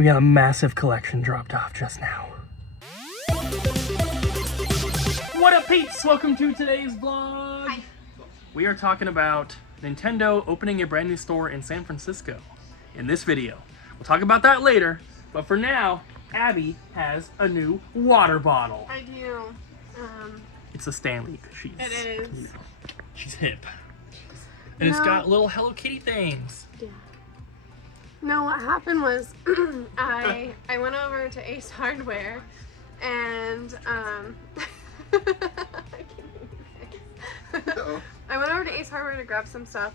We got a massive collection dropped off just now. What up, peeps? Welcome to today's vlog. Hi. We are talking about Nintendo opening a brand new store in San Francisco in this video. We'll talk about that later, but for now, Abby has a new water bottle. I do. It's a Stanley. It is. She's hip. And it's got little Hello Kitty things. Yeah. No, what happened was I went over to Ace Hardware and I went over to Ace Hardware to grab some stuff,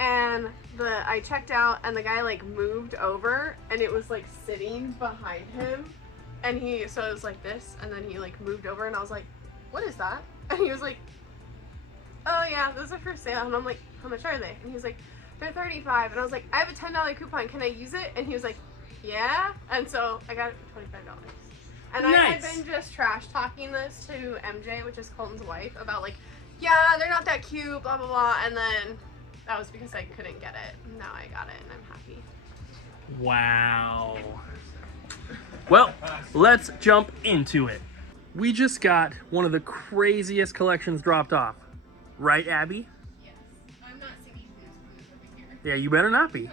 and I checked out and the guy like moved over and it was like sitting behind him, and so it was like this, and then he like moved over and I was like, what is that? And he was like, oh yeah, those are for sale. And I'm like, how much are they? And he was like, they're $35. And I was like, I have a $10 coupon, can I use it? And he was like, yeah. And so I got it for $25. And nice. I had been just trash talking this to MJ, which is Colton's wife, about like, yeah, they're not that cute, blah blah blah. And then that was because I couldn't get it. Now I got it and I'm happy. Wow. Well, let's jump into it. We just got one of the craziest collections dropped off. Right, Abby? Yes. I'm not singing this over here. Yeah, you better not be.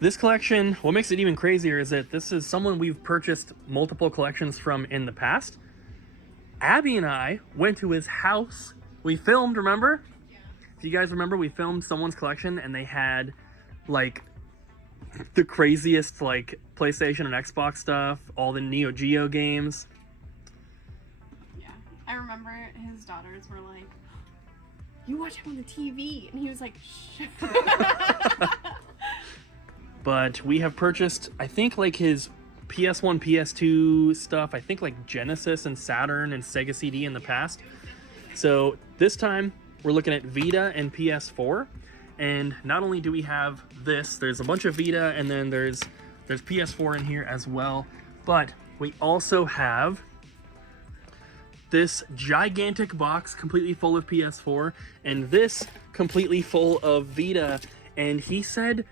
This collection, what makes it even crazier is that this is someone we've purchased multiple collections from in the past. Abby and I went to his house. We filmed, remember? Yeah. Do you guys remember we filmed someone's collection and they had like the craziest like PlayStation and Xbox stuff, all the Neo Geo games. Yeah. I remember his daughters were like, you watch him on the TV, and he was like, shh. But we have purchased, I think, like his PS1, PS2 stuff. I think like Genesis and Saturn and Sega CD in the past. So this time we're looking at Vita and PS4. And not only do we have this, there's a bunch of Vita, and then there's PS4 in here as well. But we also have this gigantic box completely full of PS4 and this completely full of Vita. And he said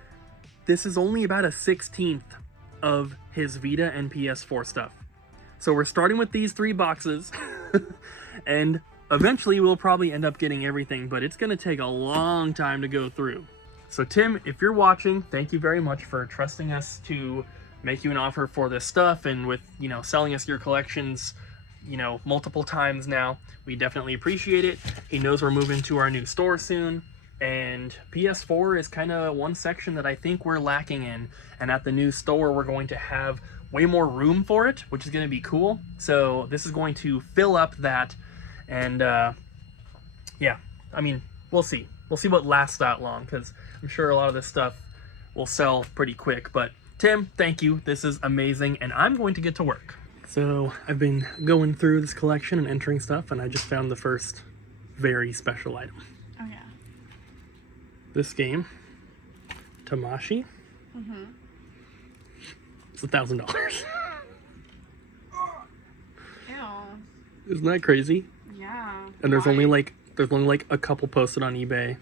this is only about a 16th of his Vita and PS4 stuff. So we're starting with these 3 boxes and eventually we'll probably end up getting everything, but it's gonna take a long time to go through. So Tim, if you're watching, thank you very much for trusting us to make you an offer for this stuff, and with, you know, selling us your collections, you know, multiple times now. We definitely appreciate it. He knows we're moving to our new store soon, and PS4 is kind of one section that I think we're lacking in, and at the new store we're going to have way more room for it, which is going to be cool. So this is going to fill up that, and yeah, I mean, we'll see what lasts that long, because I'm sure a lot of this stuff will sell pretty quick. But Tim, thank you, this is amazing, and I'm going to get to work. So I've been going through this collection and entering stuff, and I just found the first very special item. Oh yeah. This game, Tamashii. Mm-hmm. It's $1,000. Ew. Isn't that crazy? Yeah. And there's Why? only like a couple posted on eBay.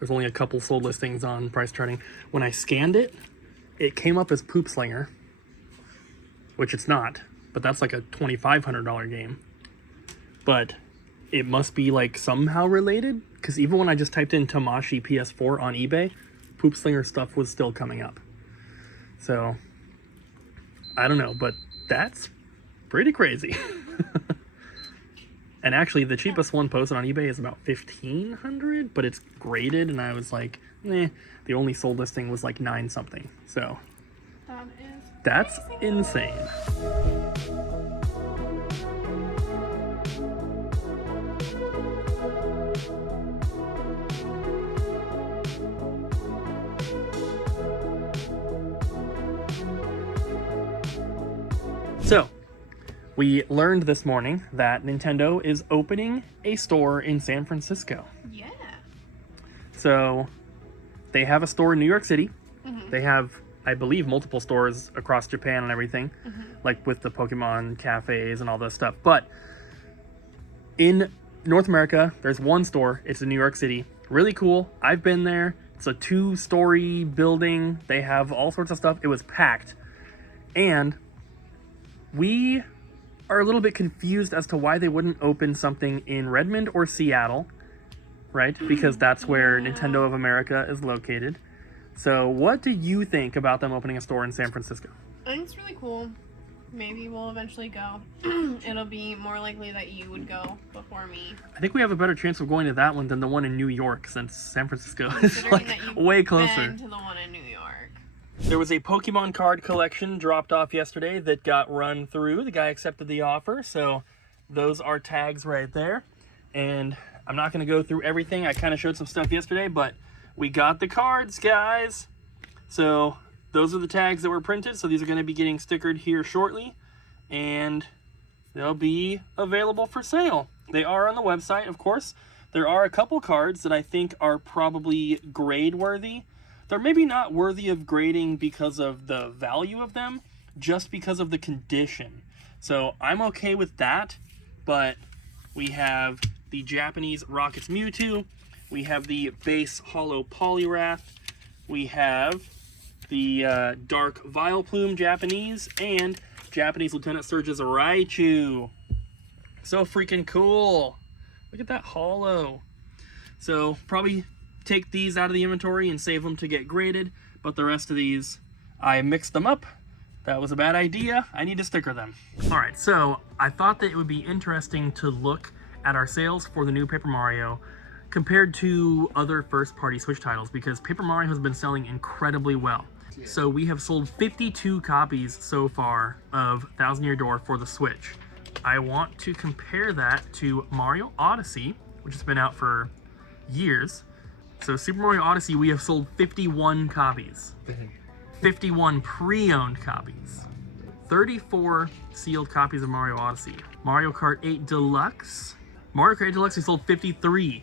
There's only a couple sold listings on price charting. When I scanned it, it came up as Poop Slinger, which it's not, but that's like a $2,500 game. But it must be like somehow related, because even when I just typed in Tamashii PS4 on eBay, Poop Slinger stuff was still coming up. So I don't know, but that's pretty crazy. And actually, the cheapest one posted on eBay is about $1,500, but it's graded, and I was like, eh. The only sold listing was like 9 something. So that's insane. So we learned this morning that Nintendo is opening a store in San Francisco. Yeah. So they have a store in New York City. Mm-hmm. They have, I believe, multiple stores across Japan and everything, like with the Pokemon cafes and all this stuff. But in North America, there's one store. It's in New York City. Really cool. I've been there. It's a 2-story building. They have all sorts of stuff. It was packed. And we are a little bit confused as to why they wouldn't open something in Redmond or Seattle, right? Because that's where Nintendo of America is located. So what do you think about them opening a store in San Francisco? I think it's really cool. Maybe we'll eventually go. It'll be more likely that you would go before me. I think we have a better chance of going to that one than the one in New York, since San Francisco is like way closer. Been to the one in New York. There was a Pokemon card collection dropped off yesterday that got run through. The guy accepted the offer, so those are tags right there. And I'm not going to go through everything. I kind of showed some stuff yesterday, but we got the cards, guys. So those are the tags that were printed, so these are going to be getting stickered here shortly, and they'll be available for sale. They are on the website, of course. There are a couple cards that I think are probably grade worthy. They're maybe not worthy of grading because of the value of them, just because of the condition. So I'm okay with that, but we have the Japanese Rockets Mewtwo, we have the base Hollow Poliwrath, we have the Dark Vileplume Japanese, and Japanese Lieutenant Surge's Raichu. So freaking cool. Look at that holo. So probably take these out of the inventory and save them to get graded, but the rest of these, I mixed them up. That was a bad idea. I need to sticker them. All right, so I thought that it would be interesting to look at our sales for the new Paper Mario compared to other first-party Switch titles, because Paper Mario has been selling incredibly well. So we have sold 52 copies so far of Thousand Year Door for the Switch. I want to compare that to Mario Odyssey, which has been out for years. So Super Mario Odyssey, we have sold 51 copies. 51 pre-owned copies. 34 sealed copies of Mario Odyssey. Mario Kart 8 Deluxe. Mario Kart 8 Deluxe, we sold 53.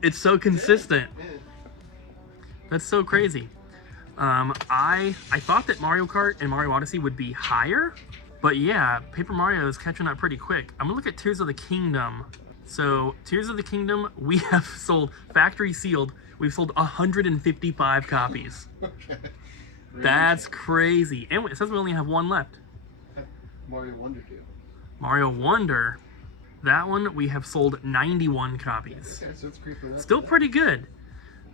It's so consistent. That's so crazy. I thought that Mario Kart and Mario Odyssey would be higher, but yeah, Paper Mario is catching up pretty quick. I'm gonna look at Tears of the Kingdom. So Tears of the Kingdom, we have sold, factory sealed, we've sold 155 copies. Okay. That's crazy. And it says we only have one left. Mario Wonder too. Mario Wonder, that one we have sold 91 copies. Okay, so it's creeping up. Still pretty good.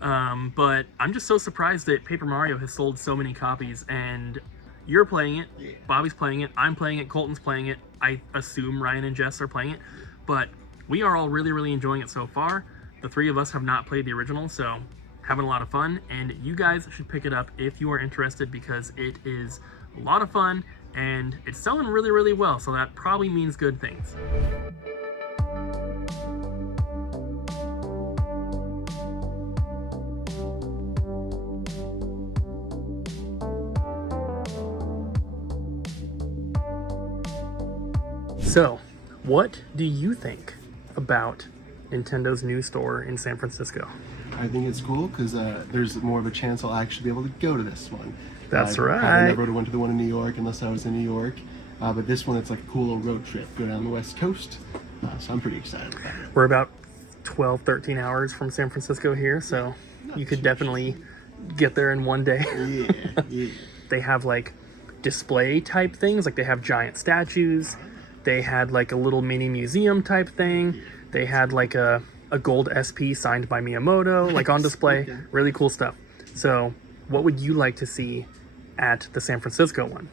But I'm just so surprised that Paper Mario has sold so many copies, and you're playing it, yeah. Bobby's playing it, I'm playing it, Colton's playing it, I assume Ryan and Jess are playing it, but we are all really, really enjoying it so far. The three of us have not played the original, so having a lot of fun, and you guys should pick it up if you are interested, because it is a lot of fun, and it's selling really, really well, so that probably means good things. So, what do you think about Nintendo's new store in San Francisco? I think it's cool because there's more of a chance I'll actually be able to go to this one. That's right. I never went to the one in New York unless I was in New York. But this one, it's like a cool little road trip. Go down the West Coast. So I'm pretty excited about it. We're about 12, 13 hours from San Francisco here, so you could definitely get there in one day. Yeah. They have like display type things, like they have giant statues. They had like a little mini museum type thing. They had like a gold SP signed by Miyamoto, like on display. Really cool stuff. So what would you like to see at the San Francisco one?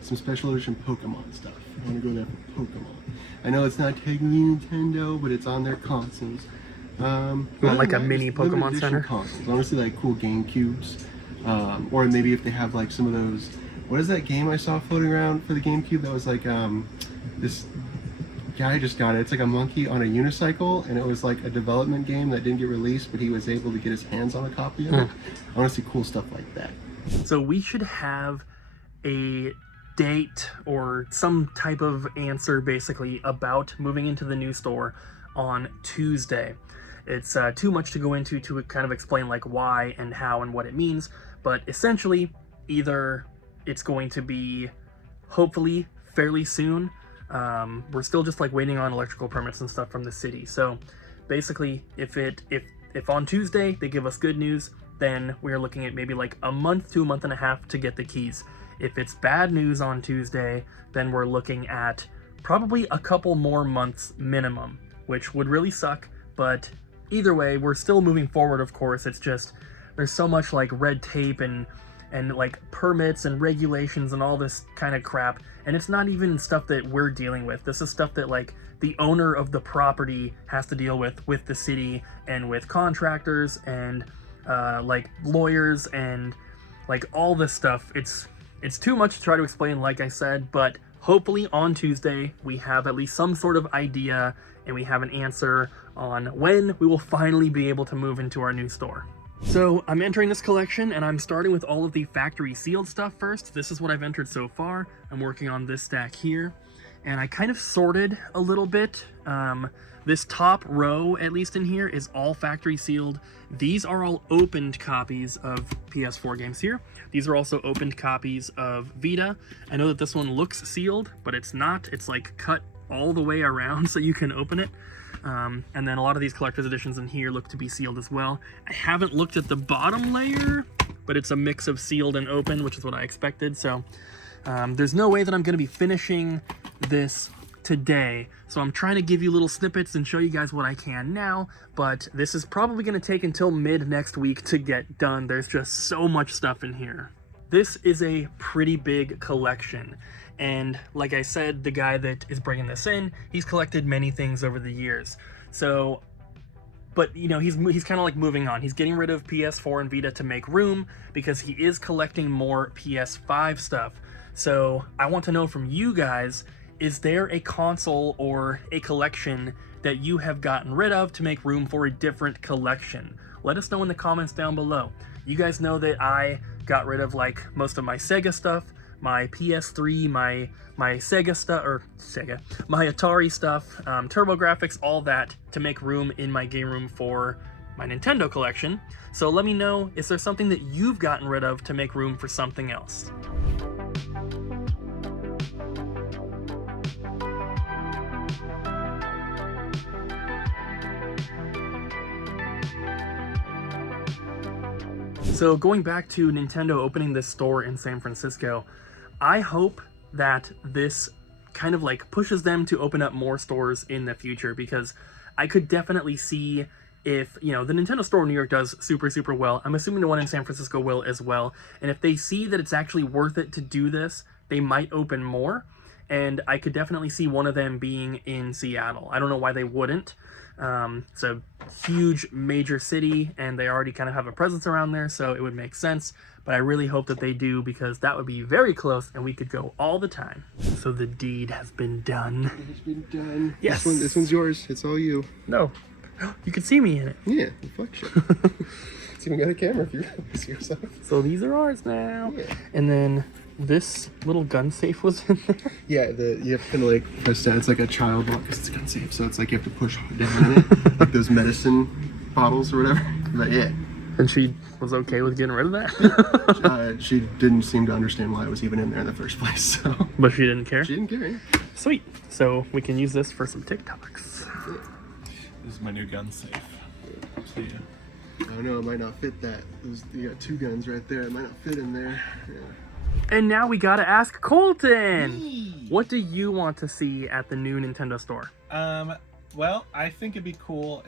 Some special edition Pokemon stuff. I want to go there for Pokemon. I know it's not technically Nintendo, but it's on their consoles. You want like a mini Pokemon Center? Consoles. I want to see like cool GameCubes. Or maybe if they have like some of those, what is that game I saw floating around for the GameCube that was like, this guy just got it. It's like a monkey on a unicycle, and it was like a development game that didn't get released, but he was able to get his hands on a copy of it. I want to see cool stuff like that. So we should have a date or some type of answer basically about moving into the new store on Tuesday. It's too much to go into to kind of explain like why and how and what it means, but essentially either it's going to be hopefully fairly soon. We're still just like waiting on electrical permits and stuff from the city. So basically if if on Tuesday they give us good news, then we're looking at maybe like a month to a month and a half to get the keys. If it's bad news on Tuesday, then we're looking at probably a couple more months minimum, which would really suck, but either way, we're still moving forward, of course. It's just, there's so much like red tape and like permits and regulations and all this kind of crap, and it's not even stuff that we're dealing with. This is stuff that like the owner of the property has to deal with the city and with contractors and like lawyers and like all this stuff. It's too much to try to explain, like I said, but hopefully on Tuesday we have at least some sort of idea and we have an answer on when we will finally be able to move into our new store. So I'm entering this collection and I'm starting with all of the factory sealed stuff first. This is what I've entered so far. I'm working on this stack here and I kind of sorted a little bit. This top row, at least in here, is all factory sealed. These are all opened copies of PS4 games here. These are also opened copies of Vita. I know that this one looks sealed, but it's not. It's like cut all the way around so you can open it. And then a lot of these collector's editions in here look to be sealed as well. I haven't looked at the bottom layer, but it's a mix of sealed and open, which is what I expected. So there's no way that I'm going to be finishing this today, so I'm trying to give you little snippets and show you guys what I can now, but this is probably going to take until mid next week to get done. There's just so much stuff in here. This is a pretty big collection, and like I said, the guy that is bringing this in, he's collected many things over the years. So, but you know, he's kind of like moving on. He's getting rid of PS4 and Vita to make room because he is collecting more PS5 stuff. So I want to know from you guys, is there a console or a collection that you have gotten rid of to make room for a different collection? Let us know in the comments down below. You guys know that I got rid of like most of my Sega stuff, my PS3, my Sega stuff, my Atari stuff, TurboGrafx, all that to make room in my game room for my Nintendo collection. So let me know, is there something that you've gotten rid of to make room for something else? So going back to Nintendo opening this store in San Francisco, I hope that this kind of like pushes them to open up more stores in the future, because I could definitely see if, you know, the Nintendo store in New York does super well. I'm assuming the one in San Francisco will as well. And if they see that it's actually worth it to do this, they might open more. And I could definitely see one of them being in Seattle. I don't know why they wouldn't. It's a huge major city and they already kind of have a presence around there, so it would make sense. But I really hope that they do, because that would be very close and we could go all the time. So the deed has been done. It's been done. Yes. This one's yours. It's all you. No. You can see me in it. Yeah, reflection. It's even got a camera if you see yourself. So these are ours now. Yeah. And then this little gun safe was in there. Yeah, you have to kind of like press down. It's like a child lock because it's a gun safe. So it's like you have to push down on it, like those medicine bottles or whatever. But yeah. And she was okay with getting rid of that? She didn't seem to understand why it was even in there in the first place. So. But she didn't care? She didn't care. Yeah. Sweet. So we can use this for some TikToks. Yeah. This is my new gun safe. See ya. I don't know, it might not fit that. You got two guns right there. It might not fit in there. Yeah. And now we gotta ask Colton! What do you want to see at the new Nintendo store? Well, I think it'd be cool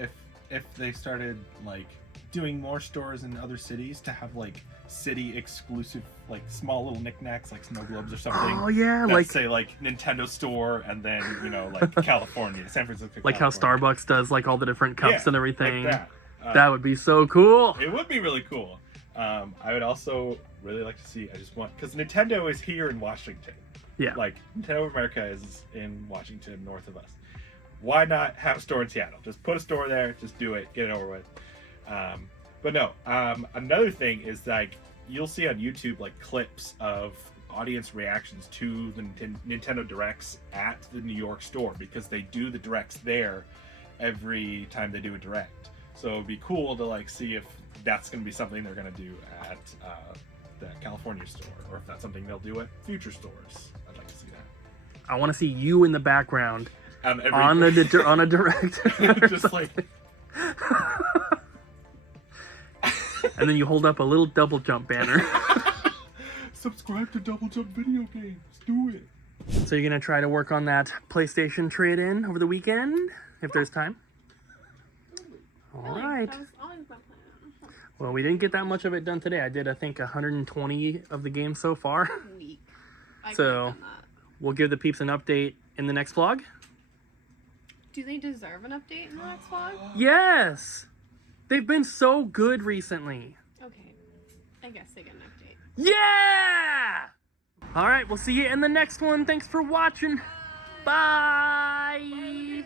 if they started like doing more stores in other cities to have like city exclusive, like small little knickknacks like snow globes or something. Oh yeah, that like say like Nintendo store and then, you know, like California, San Francisco. Like California. How Starbucks does like all the different cups and everything. Like that. That would be so cool. It would be really cool. I would also really like to see, because Nintendo is here in Washington. Yeah. Like, Nintendo of America is in Washington, north of us. Why not have a store in Seattle? Just put a store there, just do it, get it over with. But no, another thing is like, you'll see on YouTube like clips of audience reactions to the Nintendo Directs at the New York store, because they do the Directs there every time they do a Direct. So it'd be cool to like see if that's going to be something they're going to do at the California store, or if that's something they'll do at future stores. I'd like to see that. I want to see you in the background on a Direct. Just like And then you hold up a little double jump banner. Subscribe to Double Jump Video Games. Do it. So you're gonna try to work on that PlayStation trade-in over the weekend, if there's time? All right. That was always my plan. Well, we didn't get that much of it done today. I did, I think, 120 of the game so far. Weak. I So- could have done that. We'll give the peeps an update in the next vlog. Do they deserve an update in the next vlog? Yes! They've been so good recently. Okay. I guess they get an update. Yeah! All right, we'll see you in the next one. Thanks for watching. Bye.